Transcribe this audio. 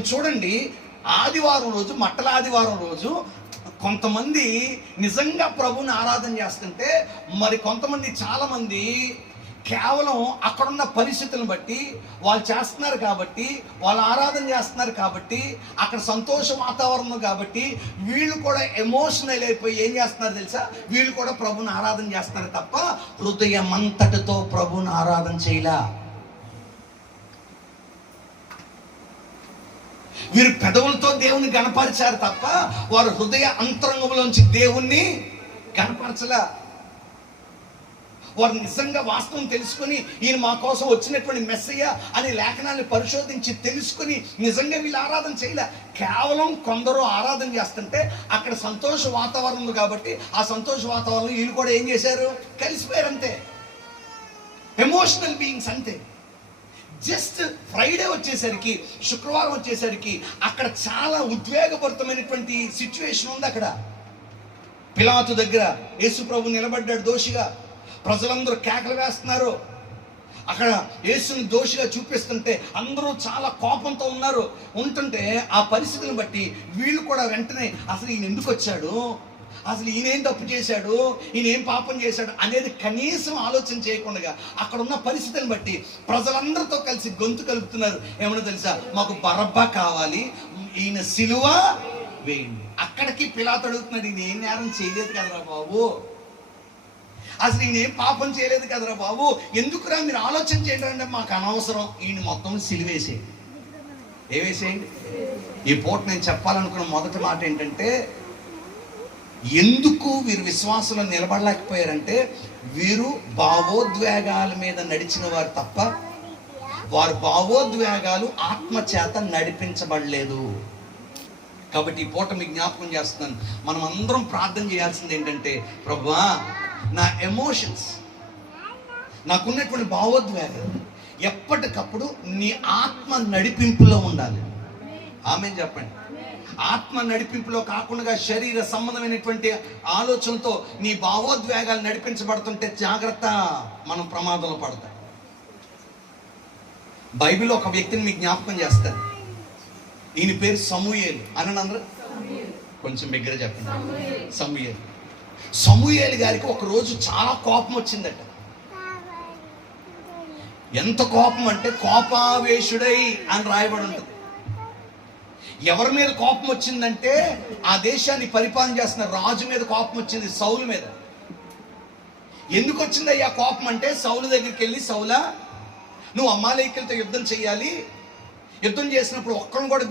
ఇప్పుడు చూడండి, ఆదివారం రోజు, మట్టల ఆదివారం రోజు కొంతమంది నిజంగా ప్రభువుని ఆరాధన చేస్తుంటే, మరి కొంతమంది చాలామంది కేవలం అక్కడున్న పరిస్థితులను బట్టి వాళ్ళు చేస్తున్నారు కాబట్టి, వాళ్ళు ఆరాధన చేస్తున్నారు కాబట్టి, అక్కడ సంతోష వాతావరణం కాబట్టి వీళ్ళు కూడా ఎమోషనల్ అయిపోయి ఏం చేస్తున్నారు తెలుసా, వీళ్ళు కూడా ప్రభువుని ఆరాధన చేస్తున్నారు తప్ప హృదయం అంతటితో ప్రభువుని ఆరాధన చేయలా. వీరు పెదవులతో దేవుని గణపరిచారు తప్ప వారు హృదయ అంతరంగంలోంచి దేవుణ్ణి గణపరచలా. వారు నిజంగా వాస్తవం తెలుసుకొని ఈయన మా కోసం వచ్చినటువంటి మెస్సయ్య అని లేఖనాన్ని పరిశోధించి తెలుసుకొని నిజంగా వీళ్ళు ఆరాధన చేయలే. కేవలం కొందరు ఆరాధన చేస్తుంటే అక్కడ సంతోష వాతావరణం ఉంది కాబట్టి ఆ సంతోష వాతావరణం వీళ్ళు కూడా ఏం చేశారు, కలిసిపోయారు అంతే. ఎమోషనల్ బీయింగ్స్ అంతే. జస్ట్ ఫ్రైడే వచ్చేసరికి, శుక్రవారం వచ్చేసరికి అక్కడ చాలా ఉద్వేగభరితమైనటువంటి సిచ్యువేషన్ ఉంది. అక్కడ పిలాతు దగ్గర యేసు ప్రభు నిలబడ్డాడు దోషిగా, ప్రజలందరూ కేకలు వేస్తున్నారు. అక్కడ యేసుని దోషిగా చూపిస్తుంటే అందరూ చాలా కోపంతో ఉంటుంటే ఆ పరిస్థితిని బట్టి వీళ్ళు కూడా వెంటనే అసలు ఈయన ఎందుకు వచ్చాడు, అసలు ఈయనేం తప్పు చేశాడు, ఈయన ఏం పాపం చేశాడు అనేది కనీసం ఆలోచన చేయకుండా అక్కడ ఉన్న పరిస్థితిని బట్టి ప్రజలందరితో కలిసి గొంతు కలుపుతున్నారు. ఏమన్నా తెలుసా, మాకు బరబ్బా కావాలి, ఈయన సిలువ వేయండి. అక్కడికి పిలాతు అడుగుతున్నాడు, ఈయన ఏం నేరం చేయలేదు కదరా బాబు, అసలు ఈయన ఏం పాపం చేయలేదు కదరా బాబు, ఎందుకురా మీరు ఆలోచన చేయండి అంటే మాకు అనవసరం, ఈయన మొత్తం సిలువేసేయండి. ఏవేసేయండి. ఈ పూట నేను చెప్పాలనుకున్న మొదటి మాట ఏంటంటే, ఎందుకు వీరు విశ్వాసంలో నిలబడలేకపోయారంటే వీరు భావోద్వేగాల మీద నడిచిన వారు తప్ప వారి భావోద్వేగాలు ఆత్మ చేత నడిపించబడలేదు. కాబట్టి ఈ పూట మీకు జ్ఞాపకం చేస్తున్నాను, మనం అందరం ప్రార్థన చేయాల్సింది ఏంటంటే, ప్రభువా నా ఎమోషన్స్, నాకున్నటువంటి భావోద్వేగాలు ఎప్పటికప్పుడు నీ ఆత్మ నడిపింపులో ఉండాలి. ఆమేన్ చెప్పండి. ఆత్మ నడిపింపులో కాకుండా శరీర సంబంధమైనటువంటి ఆలోచనతో నీ భావోద్వేగాలు నడిపించబడుతుంటే జాగ్రత్త, మనం ప్రమాదంలో పడతాం. బైబిల్లో ఒక వ్యక్తిని మీకు జ్ఞాపకం చేస్తాను. ఈయన పేరు సమూయేలు అని అందరూ కొంచెం బిగ్గర చెప్పండి. సమూయేలు గారికి ఒక రోజు చాలా కోపం వచ్చిందట. ఎంత కోపం అంటే కోపావేశుడై అని రాయబడి ఉంటుంది. ఎవరి మీద కోపం వచ్చిందంటే ఆ దేశాన్ని పరిపాలన చేస్తున్న రాజు మీద కోపం వచ్చింది, సౌలు మీద. ఎందుకు వచ్చింది అయ్యా కోపం అంటే, సౌలు దగ్గరికి వెళ్ళి, సౌలా నువ్వు అమాలేకీయులతో యుద్ధం చేయాలి, యుద్ధం చేసినప్పుడు ఒక్కరిని కూడా